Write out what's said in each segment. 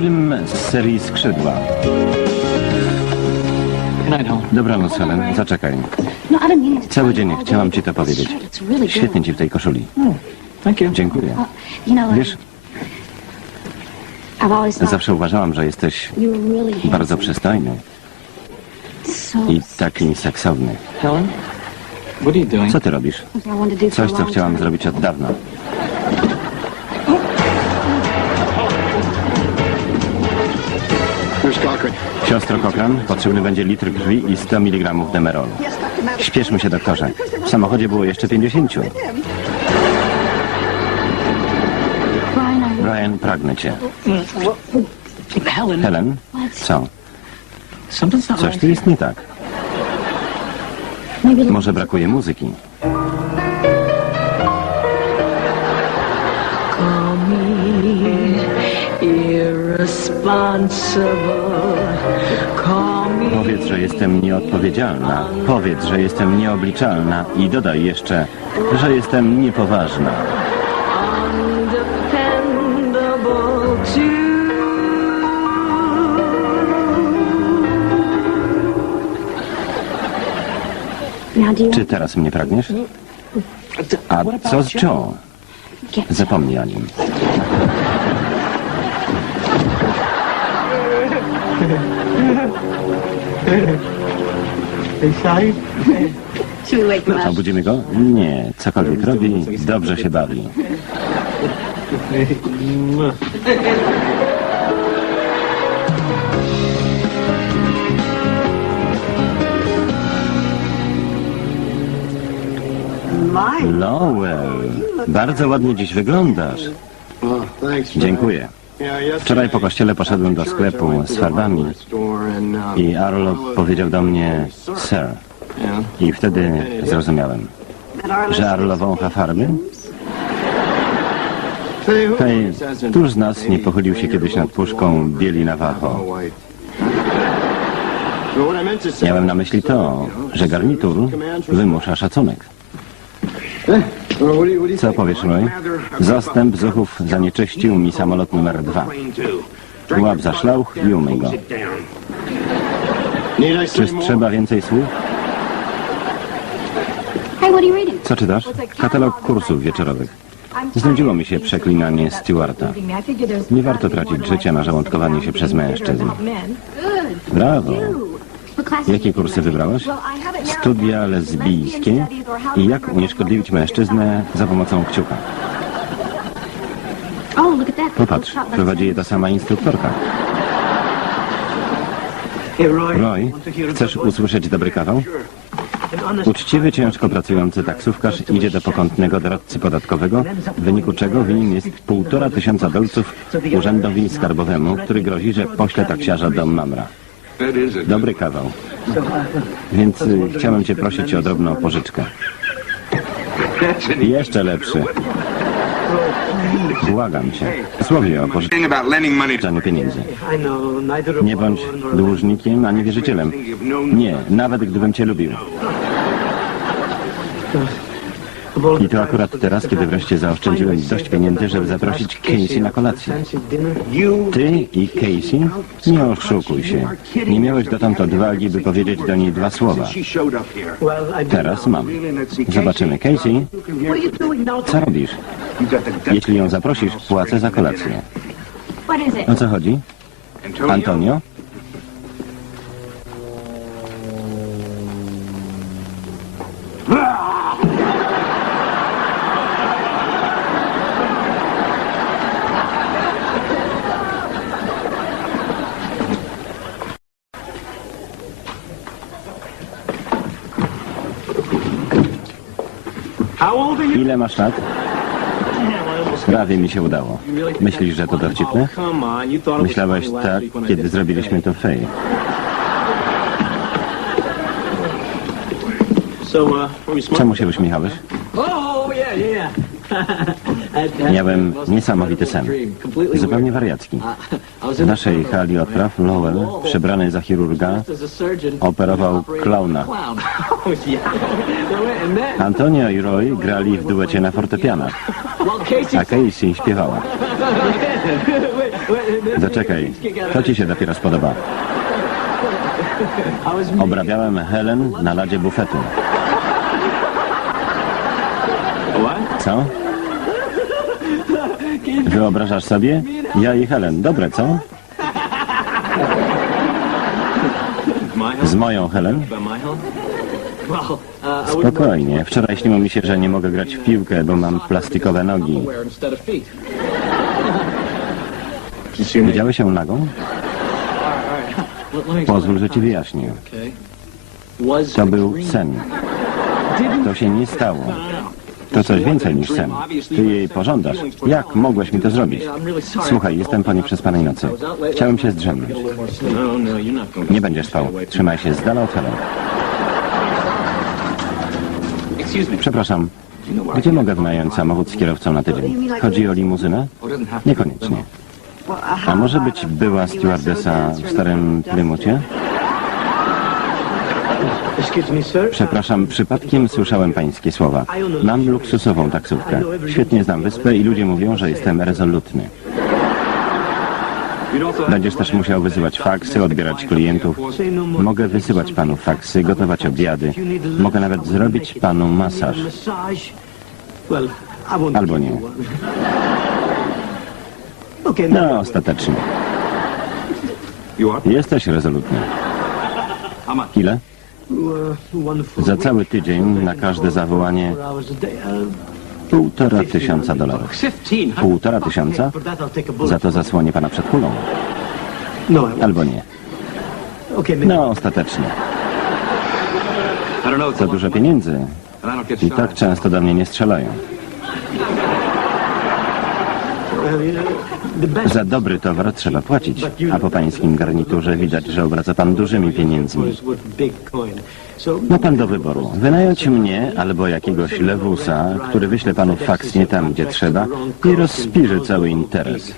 Film z serii Skrzydła. Dobranoc, Helen. Zaczekaj. No, Cały dzień chciałam ci to powiedzieć. Świetnie ci w tej koszuli. Dziękuję. Wiesz, zawsze uważałam, że jesteś bardzo przystojny i taki seksowny. Helen, what are you doing? Co ty robisz? Coś, co chciałam zrobić od dawna. Siostro Cochran, potrzebny będzie litr krwi i 100 mg demerolu. Śpieszmy się, doktorze. W samochodzie było jeszcze 50. Ryan, pragnę cię. Helen, Helen? Co? Coś tu jest nie tak. Może brakuje muzyki. Call me irresponsible. Powiedz, że jestem nieodpowiedzialna. Powiedz, że jestem nieobliczalna. I dodaj jeszcze, że jestem niepoważna. Czy teraz mnie pragniesz? A co z Joe? Zapomnij o nim. Obudzimy go? Nie, cokolwiek robi, dobrze się bawi. Lowell, bardzo ładnie dziś wyglądasz. Dziękuję. Wczoraj po kościele poszedłem do sklepu z farbami i Arlo powiedział do mnie Sir. I wtedy zrozumiałem, że Arlo wącha farby. Hej, któż z nas nie pochylił się kiedyś nad puszką bieli Navajo? Miałem na myśli to, że garnitur wymusza szacunek. Co powiesz, Roy? Zastęp zuchów zanieczyścił mi samolot numer dwa. Łap za szlauch i umyj go. Czy trzeba więcej słów? Co czytasz? Katalog kursów wieczorowych. Znudziło mi się przeklinanie Stewarta. Nie warto tracić życia na żołądkowanie się przez mężczyzn. Brawo! Jakie kursy wybrałaś? Studia lesbijskie i jak unieszkodliwić mężczyznę za pomocą kciuka. Popatrz, prowadzi je ta sama instruktorka. Roy, chcesz usłyszeć dobry kawał? Uczciwy, ciężko pracujący taksówkarz idzie do pokątnego doradcy podatkowego, w wyniku czego winien jest półtora tysiąca dolców urzędowi skarbowemu, który grozi, że pośle taksiarza do Mamra. Dobry kawał. Więc y, chciałem cię prosić o drobną pożyczkę. Jeszcze lepszy. Błagam cię. Słowie o thing about lending money to pożyczaniu pieniędzy. Nie bądź dłużnikiem ani wierzycielem. Nie, nawet gdybym cię lubił. I to akurat teraz, kiedy wreszcie zaoszczędziłem dość pieniędzy, żeby zaprosić Casey na kolację. Ty i Casey? Nie oszukuj się. Nie miałeś dotąd odwagi, by powiedzieć do niej dwa słowa. Teraz mam. Zobaczymy. Casey, co robisz? Jeśli ją zaprosisz, płacę za kolację. O co chodzi? Antonio? Ile masz lat? Prawie mi się udało. Myślisz, że to dowcipne? Myślałeś tak, kiedy zrobiliśmy to Fej. Uh? Czemu się uśmiechałeś? Miałem niesamowity sen. Zupełnie wariacki. W naszej hali odpraw Lowell, przebrany za chirurga, operował klauna. Antonio i Roy grali w duecie na fortepianach, a Casey śpiewała. Zaczekaj, to ci się dopiero spodoba. Obrabiałem Helen na ladzie bufetu. Co? Wyobrażasz sobie? Ja i Helen. Dobre, co? Z moją Helen? Spokojnie. Wczoraj śniło mi się, że nie mogę grać w piłkę, bo mam plastikowe nogi. Widziałeś ją nagą? Pozwól, że ci wyjaśnię. To był sen. To się nie stało. To coś więcej niż sen. Ty jej pożądasz. Jak mogłeś mi to zrobić? Słuchaj, jestem po nieprzespanej nocy. Chciałem się zdrzemnąć. Nie będziesz spał. Trzymaj się z dala od Helen. Przepraszam. Gdzie mogę wynająć samochód z kierowcą na tydzień? Chodzi o limuzynę? Niekoniecznie. A może być była stewardesa w starym Plymucie? Przepraszam, przypadkiem słyszałem pańskie słowa. Mam luksusową taksówkę. Świetnie znam wyspę i ludzie mówią, że jestem rezolutny. Będziesz też musiał wysyłać faksy, odbierać klientów. Mogę wysyłać panu faksy, gotować obiady. Mogę nawet zrobić panu masaż. Albo nie. No, ostatecznie. Jesteś rezolutny. Ile? Za cały tydzień na każde zawołanie półtora tysiąca dolarów. Półtora tysiąca? Za to zasłonię pana przed kulą. No. Albo nie. No, ostatecznie. Za dużo pieniędzy i tak często do mnie nie strzelają. Well, you know, the best. Za dobry towar trzeba płacić, a po pańskim garniturze widać, że obraca pan dużymi pieniędzmi. Ma pan do wyboru. Wynająć mnie albo jakiegoś lewusa, który wyśle panu faks nie tam, gdzie trzeba i rozpisze cały interes.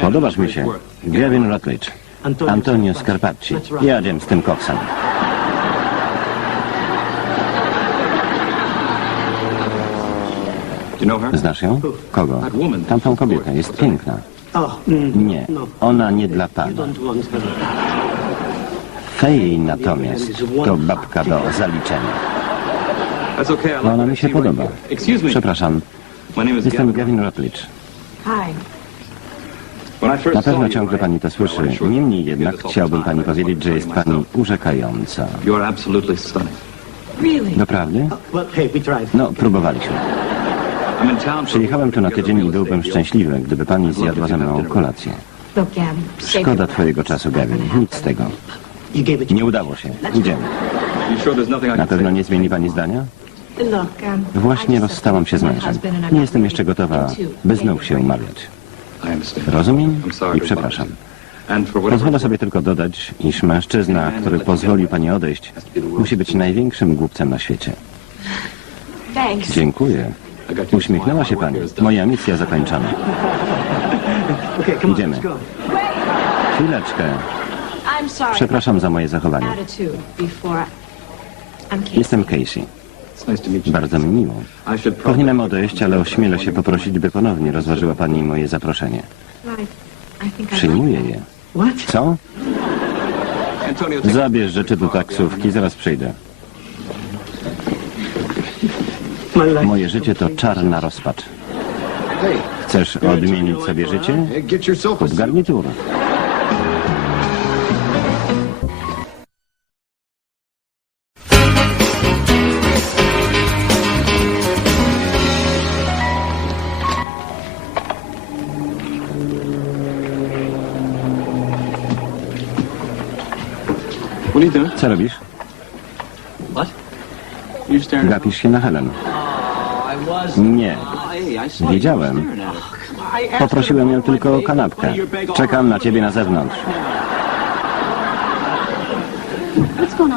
Podobasz mi się. Gavin Rutledge. Antonio Scarpacci. Jadziem z tym koksem. You know her? Znasz ją? Kogo? Tamtą kobietę. Jest piękna. mm, Nie, ona nie dla pana. Fej natomiast to babka do zaliczenia. I Ona mi się podoba. Przepraszam, jestem Gavin. Rutledge. Na pewno ciągle pani to słyszy. Niemniej jednak chciałbym pani powiedzieć, że jest pani urzekająca. Doprawdy? No, próbowaliśmy. Przyjechałem tu na tydzień i byłbym szczęśliwy, gdyby pani zjadła ze mną kolację. Szkoda twojego czasu, Gavin. Nic z tego. Nie udało się. Idziemy. Na pewno nie zmieni pani zdania? Właśnie rozstałam się z mężem. Nie jestem jeszcze gotowa, by znów się umawiać. Rozumiem i przepraszam. Pozwolę sobie tylko dodać, iż mężczyzna, który pozwolił pani odejść, musi być największym głupcem na świecie. Dziękuję. You Uśmiechnęła się pani. Moja misja zakończona. Idziemy. Chwileczkę. Przepraszam za moje zachowanie. Jestem Casey. Bardzo mi miło. Powinienem odejść, ale ośmielę się poprosić, by ponownie rozważyła pani moje zaproszenie. Przyjmuję je. Co? Zabierz rzeczy do taksówki, zaraz przyjdę. Moje życie to czarna rozpacz. Chcesz odmienić sobie życie? Kup garnitur. Co robisz? Gapisz się na Helen. Nie. Wiedziałem. Poprosiłem ją tylko o kanapkę. Czekam na ciebie na zewnątrz.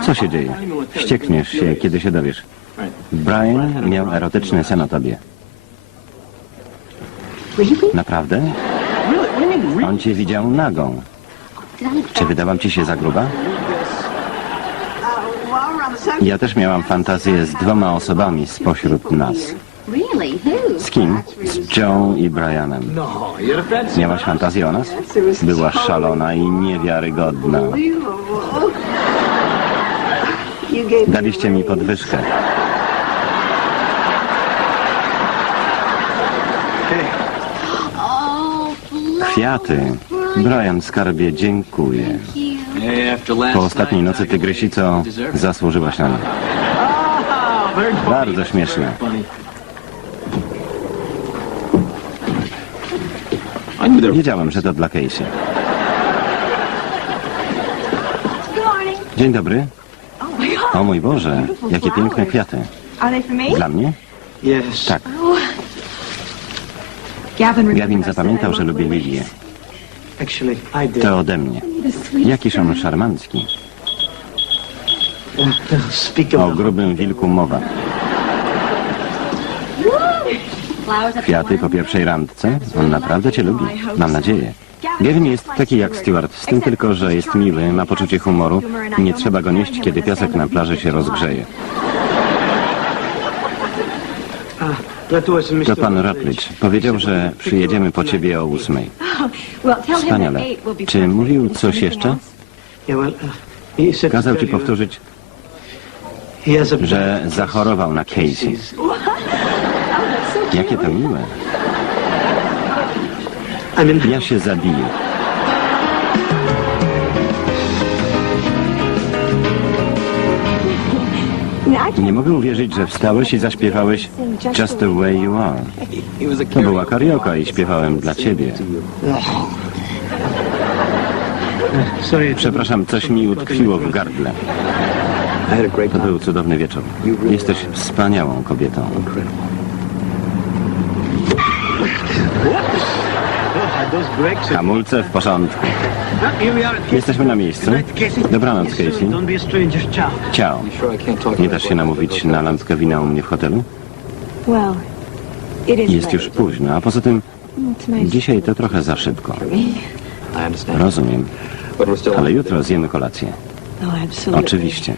Co się dzieje? Wściekniesz się, kiedy się dowiesz. Brian miał erotyczny sen o tobie. Naprawdę? On cię widział nagą. Czy wydałam ci się za gruba? Ja też miałam fantazję z dwoma osobami spośród nas. Really? Who? Z kim? Z Joe i Brianem. No, you're a fancy. Miałaś fantazję o nas? Była szalona i niewiarygodna. Daliście mi podwyżkę. Kwiaty. Brian, skarbie, dziękuję. Po ostatniej nocy tygrysico zasłużyłaś na nie. Very funny. Bardzo śmieszne. Wiedziałem, że to dla Casey. Dzień dobry. O mój Boże, jakie piękne kwiaty. Dla mnie? Tak. Gavin, zapamiętał, że lubię lilię. To ode mnie. Jakiż on szarmancki. Speak O grubym wilku mowa. Kwiaty po pierwszej randce? On naprawdę cię lubi. Mam nadzieję. Gavin jest taki jak Stewart, z tym tylko, że jest miły, ma poczucie humoru i nie trzeba go nieść, kiedy piasek na plaży się rozgrzeje. To pan Rutledge. Powiedział, że przyjedziemy po ciebie o ósmej. Wspaniale. Czy mówił coś jeszcze? Kazał ci powtórzyć, że zachorował na Casey. Jakie to miłe. Ja się zabiję. Nie mogę uwierzyć, że wstałeś i zaśpiewałeś Just the way you are. To była karioka i śpiewałem dla ciebie. Przepraszam, coś mi utkwiło w gardle. To był cudowny wieczór. Jesteś wspaniałą kobietą. Hamulce w porządku. Jesteśmy na miejscu. Dobranoc, Casey. Ciao. Nie dasz się namówić na lampkę wina u mnie w hotelu? Well, it is Jest już późno, a poza tym dzisiaj to trochę za szybko. Rozumiem, ale jutro zjemy kolację. Oh. Oczywiście.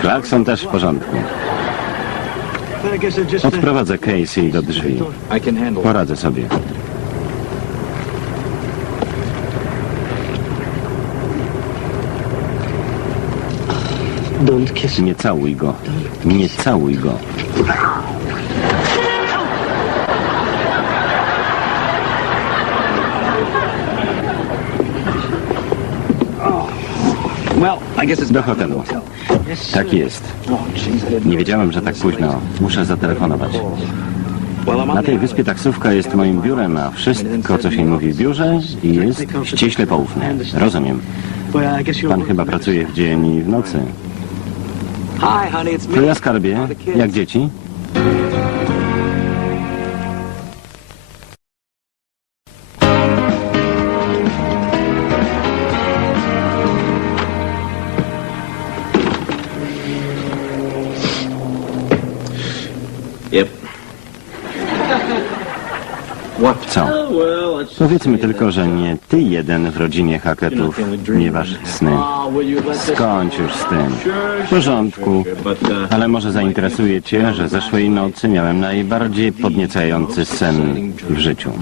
Klakson też w porządku. I guess I just... uh, Odprowadzę Casey do drzwi. I can handle it. Poradzę sobie. Nie całuj go. Nie całuj go. Well, I guess it's Do hotelu. Tak jest. Nie wiedziałem, że tak późno. Muszę zatelefonować. Na tej wyspie taksówka jest moim biurem, a wszystko, co się mówi w biurze, jest ściśle poufne. Rozumiem. Pan chyba pracuje w dzień i w nocy. To ja skarbie. Jak dzieci? Powiedzmy tylko, że nie ty jeden w rodzinie Hacketów miewasz sny. Skończ już z tym. W porządku. Ale może zainteresuje cię, że zeszłej nocy miałem najbardziej podniecający sen w życiu.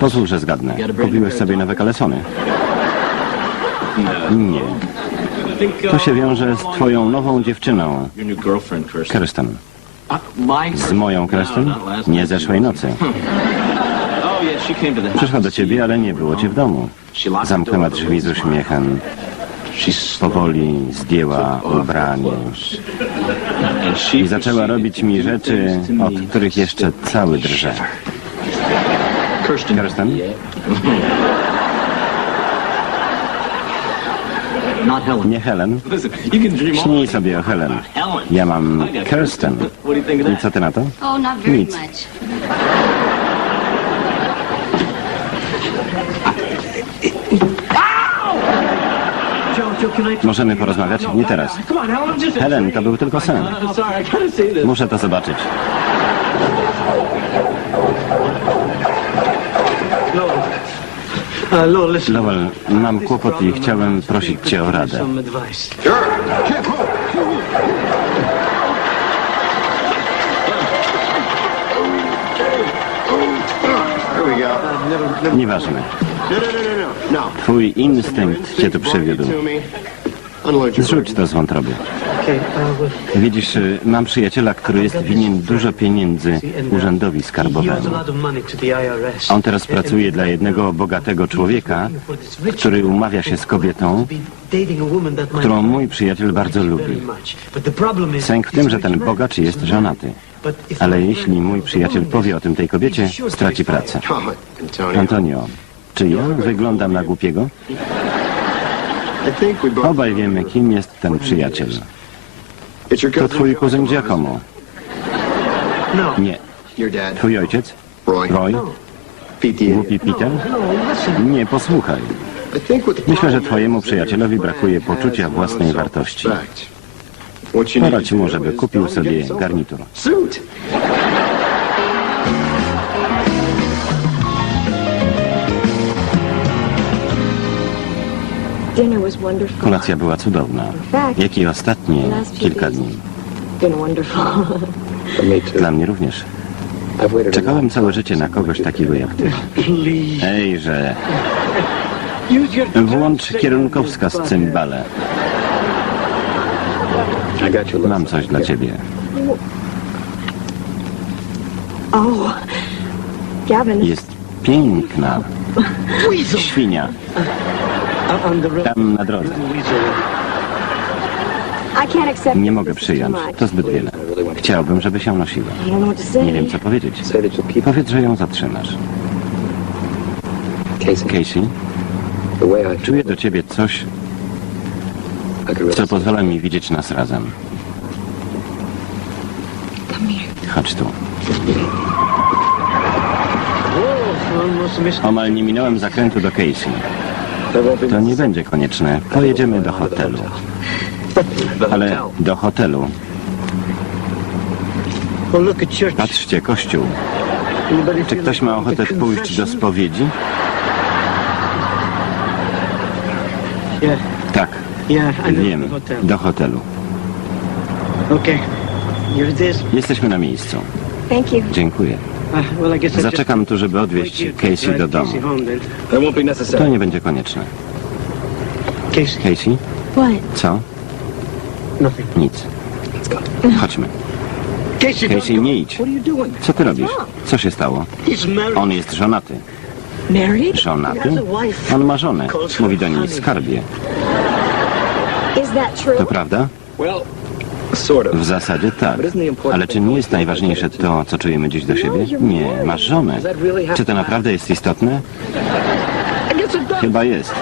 Pozwól, że zgadnę. Kupiłeś sobie nowe kalesony? Nie. To się wiąże z twoją nową dziewczyną, Kirsten. Z moją Kirsten? Nie zeszłej nocy. Oh, yeah, she came to the house. Przyszła do ciebie, ale nie było cię w domu. Zamknęła drzwi z uśmiechem. Powoli zdjęła ubranie i zaczęła robić mi rzeczy, od których jeszcze cały drże. Kirsten. Nie Helen. Śnij sobie o Helen. Ja mam Kirsten. I co ty na to? Oh, Nic. much. Joe, Joe, Joe, can I... Możemy porozmawiać? Nie teraz. Helen, to był tylko sen. Muszę to zobaczyć. Lowell. Mam kłopot i chciałem prosić cię o radę. Nieważne. Twój instynkt cię tu przywiódł. Zrzuć to z wątroby. Widzisz, mam przyjaciela, który jest winien dużo pieniędzy urzędowi skarbowemu. On teraz pracuje dla jednego bogatego człowieka, który umawia się z kobietą, którą mój przyjaciel bardzo lubi. Sęk w tym, że ten bogacz jest żonaty. Ale jeśli mój przyjaciel powie o tym tej kobiecie, straci pracę. Antonio, czy ja wyglądam na głupiego? Obaj wiemy, kim jest ten przyjaciel. To twój kuzyn Giacomo. Nie. Twój ojciec? Roy? Głupi Peter? Nie, posłuchaj. Myślę, że twojemu przyjacielowi brakuje poczucia własnej wartości. Poradź mu, żeby kupił sobie garnitur. Kolacja była cudowna. Jak i ostatnie kilka dni. Been wonderful. Dla mnie również. Czekałem całe życie na kogoś takiego jak ty. please. Ejże, Use your... włącz kierunkowskaz cymbale. Mam coś dla ciebie. Oh, Jest piękna. Świnia. Tam na drodze. Weasel. I can't accept Nie this. mogę przyjąć. To zbyt wiele. Chciałbym, żeby się nosiła. Nie wiem, co powiedzieć. Powiedz, że ją zatrzymasz. Casey. Czuję do ciebie coś, I could really co pozwala mi widzieć nas razem. Chodź tu. Omal nie minąłem zakrętu do Casey. To nie będzie konieczne. Pojedziemy do hotelu. Ale do hotelu. Patrzcie, kościół. Czy ktoś ma ochotę pójść do spowiedzi? Tak, wiem. Do hotelu. Jesteśmy na miejscu. Dziękuję. Zaczekam tu, żeby odwieźć Casey do domu. To nie będzie konieczne. Casey? Co? nothing. Nic. Chodźmy. Casey, nie idź. Co ty robisz? Co się stało? On jest żonaty. Żonaty? On ma żonę. Mówi do niej skarbie. To prawda? Well, sort of. W zasadzie tak. Ale czy nie jest najważniejsze to, co czujemy dziś do siebie? Nie, masz żonę. Czy to naprawdę jest istotne? Chyba jest.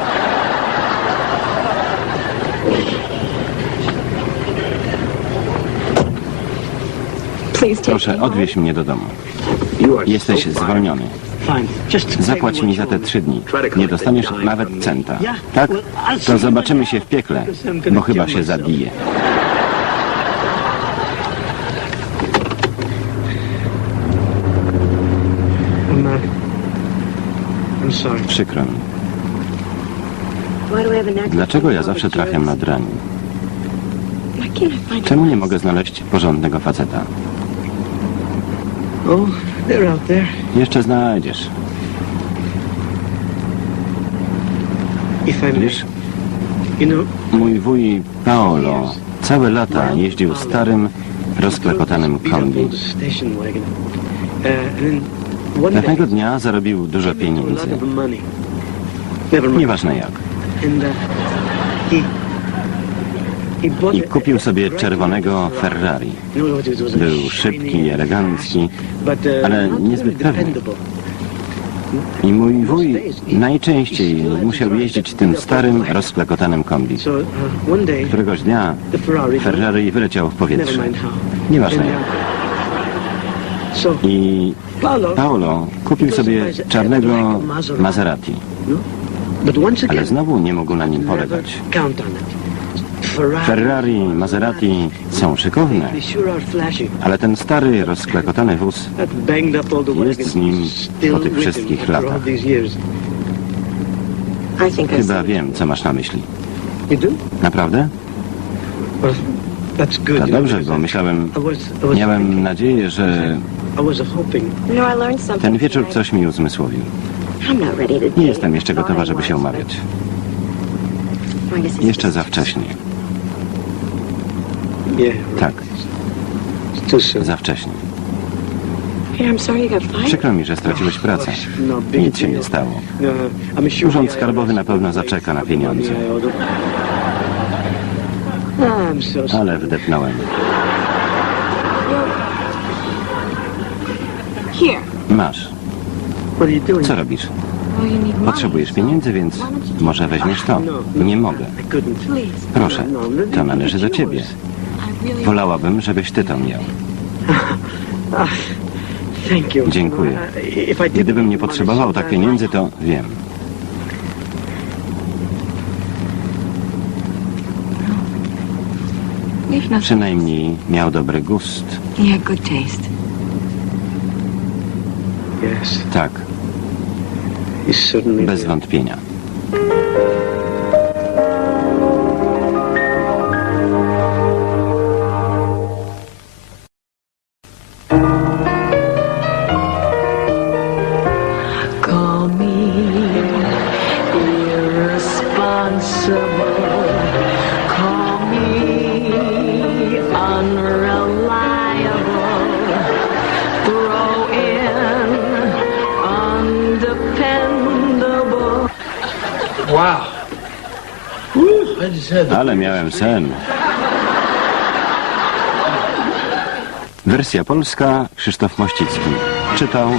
Proszę, odwieź mnie do domu. Jesteś zwolniony. Zapłać mi za te trzy dni. Nie dostaniesz nawet centa. Tak? To zobaczymy się w piekle, bo chyba się zabije. Przykro mi. Why do I have a knack for Dlaczego ja zawsze trafiam na jerks? drań? Why can't I find Czemu nie mogę znaleźć porządnego faceta? Oh, they're out there. Jeszcze znajdziesz. Wiesz, mój wuj Paolo całe lata jeździł starym, rozklekotanym up kombi. Pewnego dnia zarobił dużo pieniędzy. Nieważne jak. I kupił sobie czerwonego Ferrari. Był szybki, elegancki ale niezbyt pewny. i mój wuj najczęściej musiał jeździć tym starym, rozklekotanym kombi. Któregoś dnia Ferrari, wyleciał w powietrze. Nieważne jak. I Paolo, kupił sobie czarnego Maserati, once ale znowu nie mógł na nim polegać. Ferrari, Maserati są szykowne, ale ten stary, rozklekotany wóz Jest z nim po tych wszystkich latach. Chyba wiem, co masz na myśli. Naprawdę? To dobrze, bo myślałem, miałem nadzieję, że Ten wieczór coś mi uzmysłowił. I'm not ready to Nie jestem jeszcze gotowa, żeby się umawiać. Jeszcze just- za wcześnie. Tak, za wcześnie. Przykro mi, że straciłeś pracę. No Nic się nie stało. No, Urząd Skarbowy na pewno zaczeka na pieniądze. I'm so sorry. Ale wdepnąłem. Masz. What are you doing? Co robisz? Well, you need money, Potrzebujesz pieniędzy, więc może weźmiesz to. Nie mogę. I couldn't. Please. Proszę, No, no, to należy do ciebie. Wolałabym, żebyś ty to miał. Dziękuję. No, I- if I didn't Gdybym nie potrzebował tak pieniędzy, to wiem. Przynajmniej miał dobry gust. Had good taste. Tak, bez wątpienia. Ale miałem sen. Wersja polska Krzysztof Mościcki. Czytał